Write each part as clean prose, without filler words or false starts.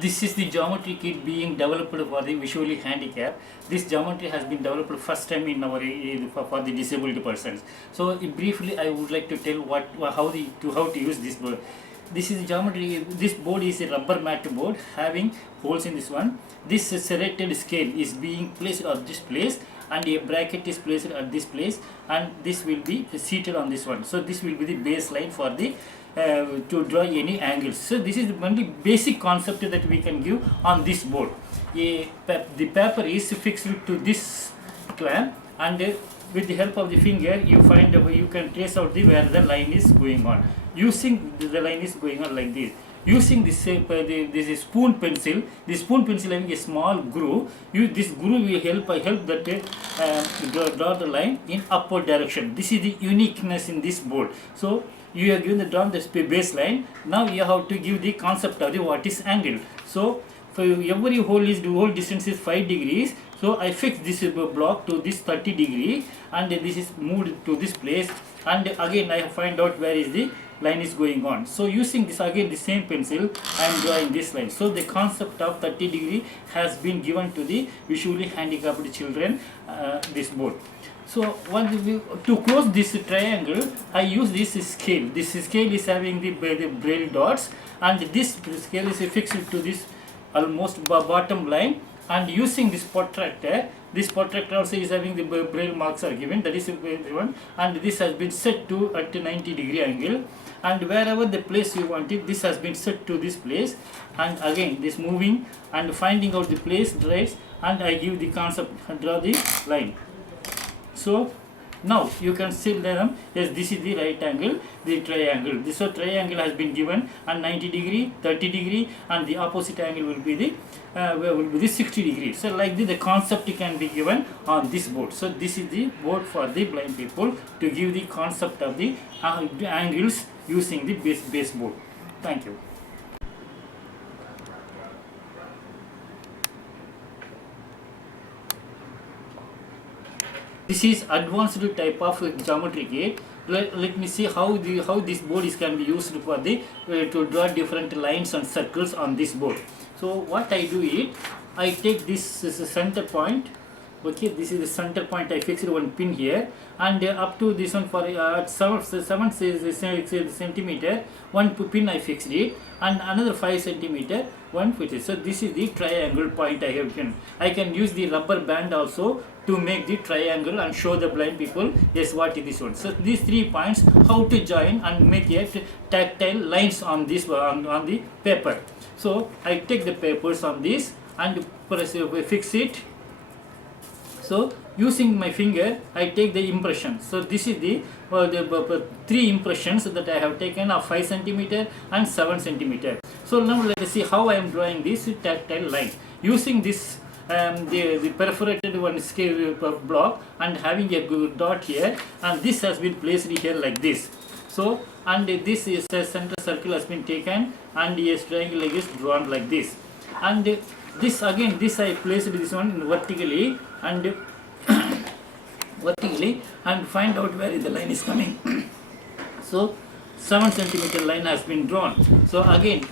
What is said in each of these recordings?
This is the geometry kit being developed for the visually handicapped. This geometry has been developed first time in our for the disabled persons. So briefly, I would like to tell how to use this board. This is geometry. This board is a rubber mat board having holes in this one. This serrated scale is being placed at this place, and a bracket is placed at this place, and this will be seated on this one. So this will be the baseline for the to draw any angles. So this is the only basic concept that we can give on this board. The paper is fixed to this clamp, and with the help of the finger you can trace out where the line is going on. Using the line is going on like this. Using this this is spoon pencil. The spoon pencil having a small groove. This groove will help that draw the line in upward direction. This is the uniqueness in this board. So you have given the drawn the baseline. Now you have to give the concept of the what is angle. So for every whole distance is 5 degrees. So I fix this block to this 30 degree, and this is moved to this place, and again I find out where is the line is going on. So using this again the same pencil, I am drawing this line. So the concept of 30 degree has been given to the visually handicapped children this board. So to close this triangle, I use this scale. This scale is having the braille dots, and this scale is fixed to this almost bottom line, and using this protractor also is having the braille marks are given, that is one, and this has been set to at 90 degree angle, and wherever the place you want it, this has been set to this place, and again this moving and finding out the place drives, and I give the concept and draw the line. So now you can see them, yes, this is the right angle, the triangle. This triangle has been given, and 90 degree, 30 degree, and the opposite angle will be the 60 degree. So like this the concept can be given on this board. So this is the board for the blind people to give the concept of the angles using the base board. Thank you. This is advanced type of geometry kit. Let me see how this board can be used for the to draw different lines and circles on this board. So what I do is I take this center point. Okay, this is the center point. I fixed one pin here, and up to this one for 7 centimeter, one pin I fixed it, and another 5 centimeter, one fixed. So this is the triangle point I have done. I can use the rubber band also to make the triangle and show the blind people, yes, what is this one. So these 3 points, how to join and make it tactile lines on this on the paper. So I take the papers on this and fix it. So using my finger, I take the impression. So this is the 3 impressions that I have taken of 5 centimeter and 7 centimeter. So now let us see how I am drawing this tactile line using this the perforated one scale block, and having a dot here, and this has been placed here like this. So and this is a center circle has been taken, and a triangle is drawn like this, and this again I placed this one vertically and and find out where the line is coming. So 7 centimeter line has been drawn. So again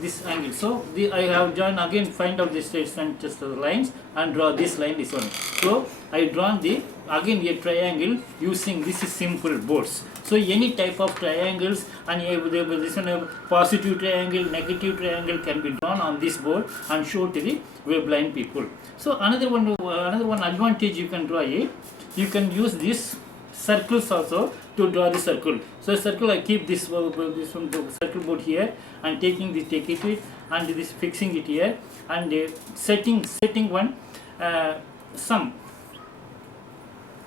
this angle. So I have drawn again, find out this just the lines and draw this line, this one. So I drawn the again a triangle using this is simple boards. So any type of triangles, and this one a positive triangle, negative triangle can be drawn on this board and show to the blind people. So another one advantage you can draw it. You can use this circles also to draw the circle. So circle I keep this one circle board here, and take it and this fixing it here, and setting one sum.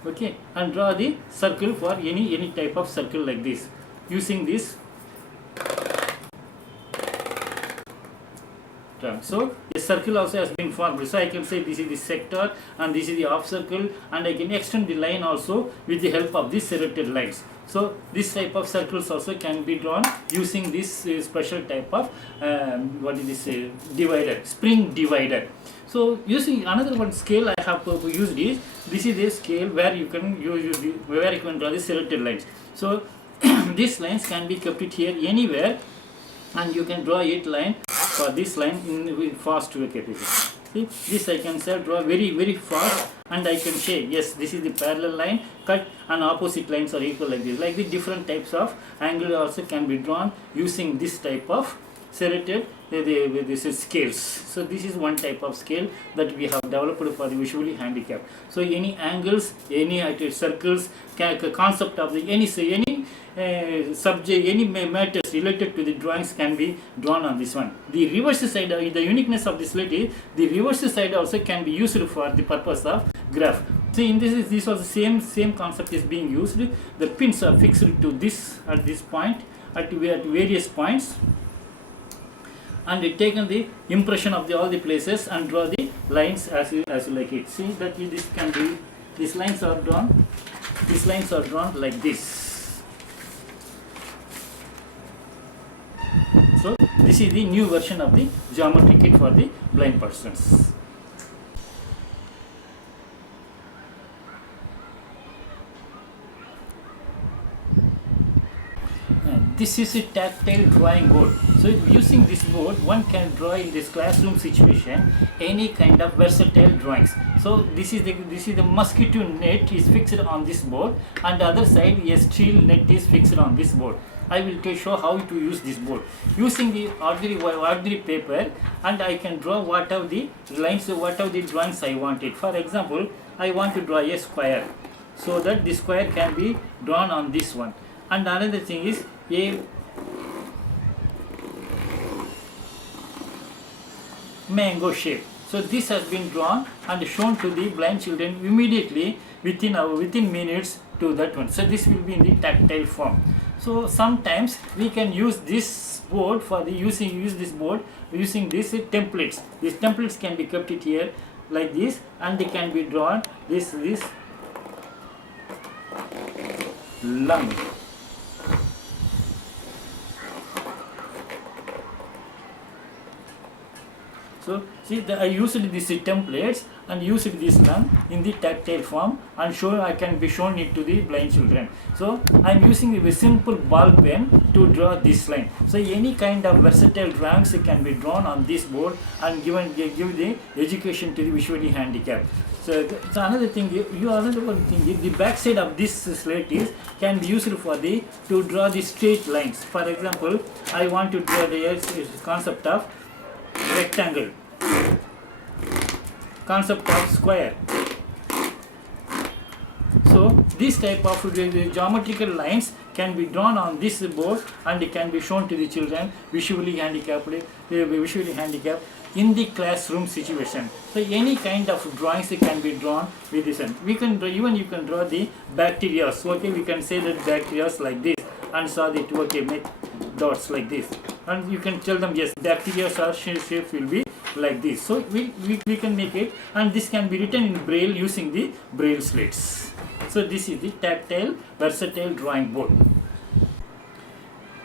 Okay, and draw the circle for any type of circle like this using this. So a circle also has been formed. So I can say this is the sector and this is the half circle, and I can extend the line also with the help of these serrated lines. So this type of circles also can be drawn using this special type of what is this divider, spring divider. So using another one scale I have used is, this is a scale where you can draw the serrated lines. So these lines can be kept it here anywhere and you can draw 8 line for this line in fast way capability. See, this I can say draw very fast, and I can say yes, this is the parallel line cut and opposite lines are equal like this. Like the different types of angle also can be drawn using this type of serrated this is scales. So this is one type of scale that we have developed for the visually handicapped. So any angles, any circles, concept of the any subject, any matters related to the drawings can be drawn on this one. The reverse side, the uniqueness of this slate is the reverse side also can be used for the purpose of graph. So in this was the same concept is being used. The pins are fixed to this at this point at various points, and taken the impression of all the places and draw the lines as you like it. See that this can be, these lines are drawn like this. So this is the new version of the geometry kit for the blind persons. This is a tactile drawing board. So using this board, one can draw in this classroom situation any kind of versatile drawings. So this is the mosquito net is fixed on this board, and the other side a steel net is fixed on this board. I will show how to use this board using the ordinary paper, and I can draw whatever the lines, whatever the drawings I wanted. For example, I want to draw a square, so that the square can be drawn on this one. And another thing is a mango shape. So this has been drawn and shown to the blind children immediately within minutes to that one. So this will be in the tactile form. So sometimes we can use this board for the using these templates. These templates can be kept it here like this, and they can be drawn this lung. So see, I used these templates and used this lung in the tactile form, and I can be shown it to the blind children. So I am using a simple ball pen to draw this line. So any kind of versatile drawings can be drawn on this board and give the education to the visually handicapped. So another thing, another one thing is the back side of this slate can be used for to draw the straight lines. For example, I want to draw the concept of rectangle, concept of square. So this type of geometrical lines can be drawn on this board, and it can be shown to the children visually handicapped in the classroom situation. So any kind of drawings can be drawn with this one. We can draw, even you can draw the bacteria. So okay, we can say that bacteria like this, and saw that okay, make dots like this, and you can tell them yes, bacteria shape will be like this. So we can make it, and this can be written in braille using the braille slates. So this is the tactile versatile drawing board.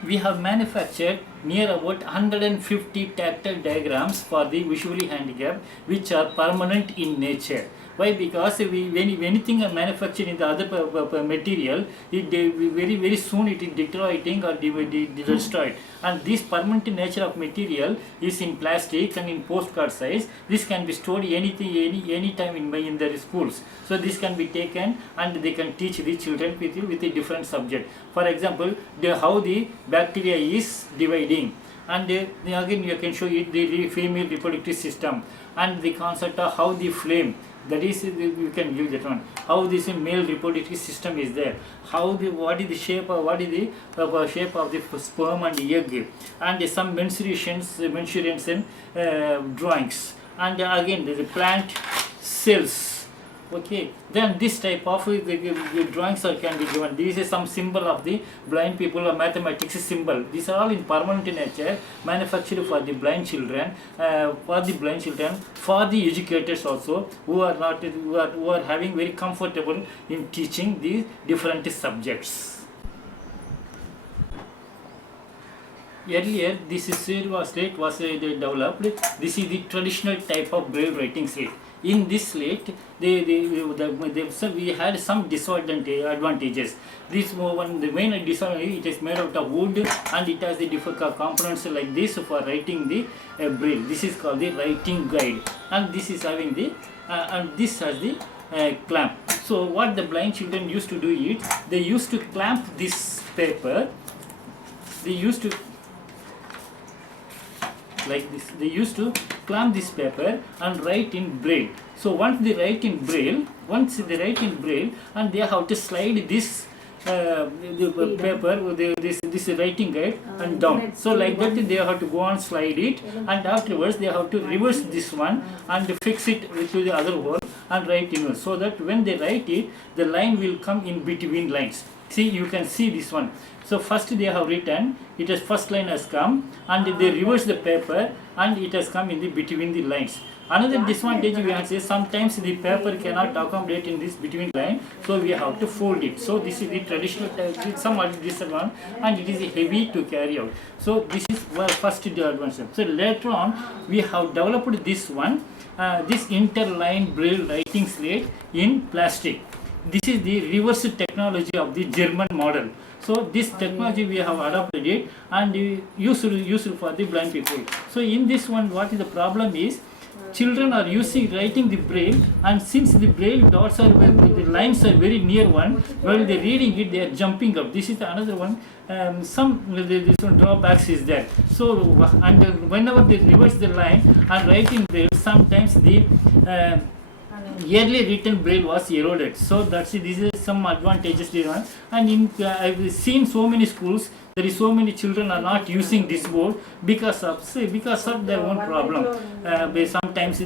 We have manufactured near about 150 tactile diagrams for the visually handicapped, which are permanent in nature. Why? Because when anything are manufactured in the other material, it very soon it is deteriorating or destroyed. And this permanent nature of material is in plastic and in postcard size. This can be stored any time in their schools. So this can be taken and they can teach the children with a different subject. For example, how the bacteria is dividing, and again you can show it the female reproductive system, and the concept of how the flame, that is you can give that one, how this male reproductive system is there, what is the shape of shape of the sperm and egg, and some mensuration and drawings, and again the plant cells. Okay, then this type of the drawings can be given. This is some symbol of the blind people or mathematics symbol. These are all in permanent nature, manufactured for the blind children, for the educators also who are having very comfortable in teaching these different subjects. Earlier, this slate was developed. This is the traditional type of braille writing slate. in this slate, so we had some advantages. This one, the main disadvantage, it is made out of wood and it has the different components like this for writing the braille. This is called the writing guide, and this is having the and this has the clamp. So what the blind children used to do is, they used to clamp this paper. They used to like this. They used to clamp this paper and write in braille. So once they write in braille, and they have to slide this the paper, this writing guide and down. So like that they have to go on slide it, and afterwards they have to reverse this one and fix it to the other hole and write inwards, so that when they write it, the line will come in between lines. See, you can see this one. So first they have written, it has first line has come, and they reverse the paper and it has come in the between the lines. Another disadvantage we have is sometimes the paper cannot accommodate in this between line, so we have to fold it. So this is the traditional type, somewhat disadvantage, and it is heavy to carry out. So this is first advantage. So later on we have developed this one, this interline braille writing slate in plastic. This is the reverse technology of the German model. So this technology we have adopted it and useful for the blind people. So in this one, what is the problem is, children are writing the braille, and since the braille dots are the lines are very near one, while they are reading it, they are jumping up. This is another one. Some drawbacks is there. So and whenever they reverse the line and write in braille, sometimes the yearly written braille was eroded. So this is some advantages they want. And in I've seen so many schools, there is so many children are not using this board because of their own problem. Sometimes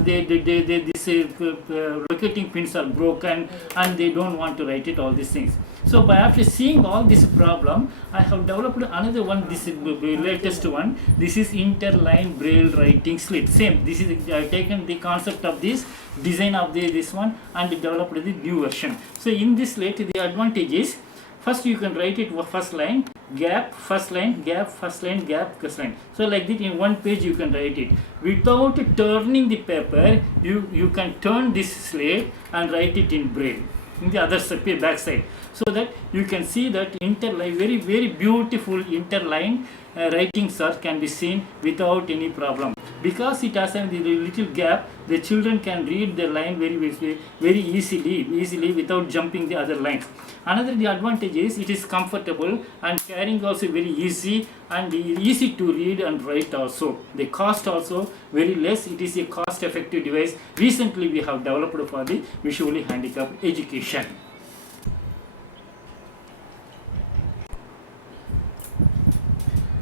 rotating pins are broken and they don't want to write it, all these things. So after seeing all this problem, I have developed another one. This is the latest one. This is interline braille writing slate. Same. This is taken the concept of this design of this one and developed the new version. So in this slate, the advantage is, first you can write it first line, gap, first line, gap, first line, gap, first line. So like that in one page you can write it. Without turning the paper, you can turn this slate and write it in braille in the other side, back side, so that you can see that interline, very very beautiful interline writings can be seen without any problem. Because it has a little gap, the children can read the line very easily without jumping the other lines. Another the advantage is, it is comfortable and carrying also very easy and easy to read and write also. The cost also very less. It is a cost effective device. Recently we have developed for the visually handicapped education.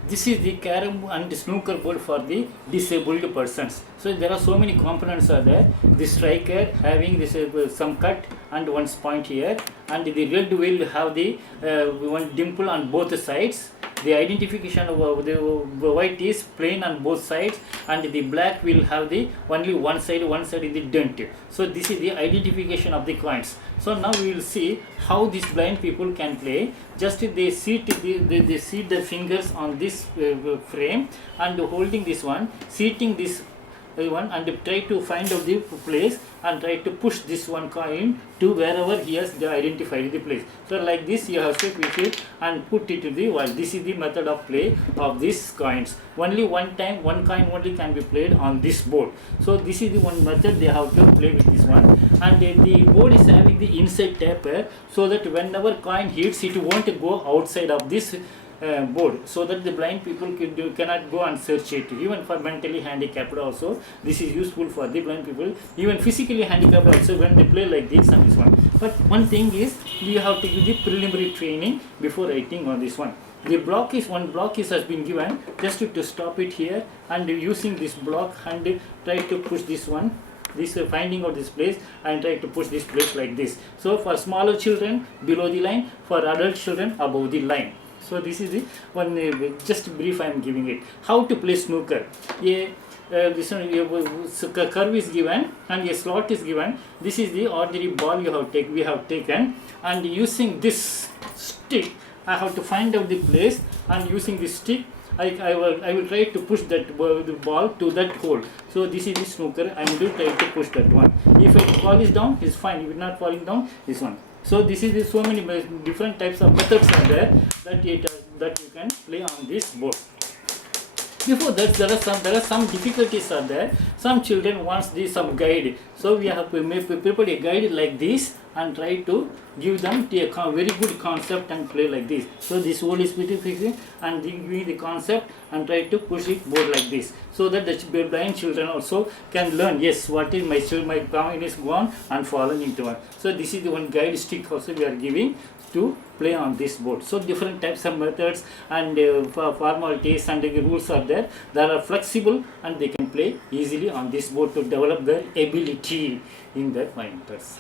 This is the carom and snooker board for the disabled persons. So there are so many components are there. The striker having this some cut and one point here, and the red will have the one dimple on both sides. The identification of the white is plain on both sides, and the black will have the only one side in the dent. So this is the identification of the coins. So now we will see how these blind people can play. Just they seat their fingers on this frame and holding this one, seating this one, and try to find out the place and try to push this one coin to wherever he has identified the place. So like this you have to pick it and put it to the wall. This is the method of play of these coins. Only one time one coin only can be played on this board. So this is the one method they have to play with this one. And the board is having the inside taper, so that whenever coin hits, it won't go outside of this board, so that the blind people cannot go and search it. Even for mentally handicapped also, this is useful for the blind people. Even physically handicapped also, when they play like this and this one. But one thing is, you have to give the preliminary training before writing on this one. The block is has been given just to stop it here, and using this block and try to push this one, this finding out this place, and try to push this place like this. So for smaller children below the line, for adult children above the line. So this is the one just brief I am giving it. How to play snooker. This one, a curve is given and a slot is given. This is the ordinary ball we have taken, and using this stick I have to find out the place, and using this stick I will try to push that the ball to that hole. So this is the snooker. I am going to try to push that one. If it falls down, it's fine. If it not falling down, it's one. So this is the so many different types of methods are there that that you can play on this board. Before that, there are some difficulties are there. Some children wants some guide, so we have prepared a guide like this and try to give them a very good concept and play like this. So this whole is specific and give me the concept and try to push it board like this, so that the blind children also can learn. Yes, what is my coin is gone and fallen into one. So this is the one guide stick also we are giving to play on this board. So different types of methods and formalities and the rules are there that are flexible, and they can play easily on this board to develop their ability in their pointers.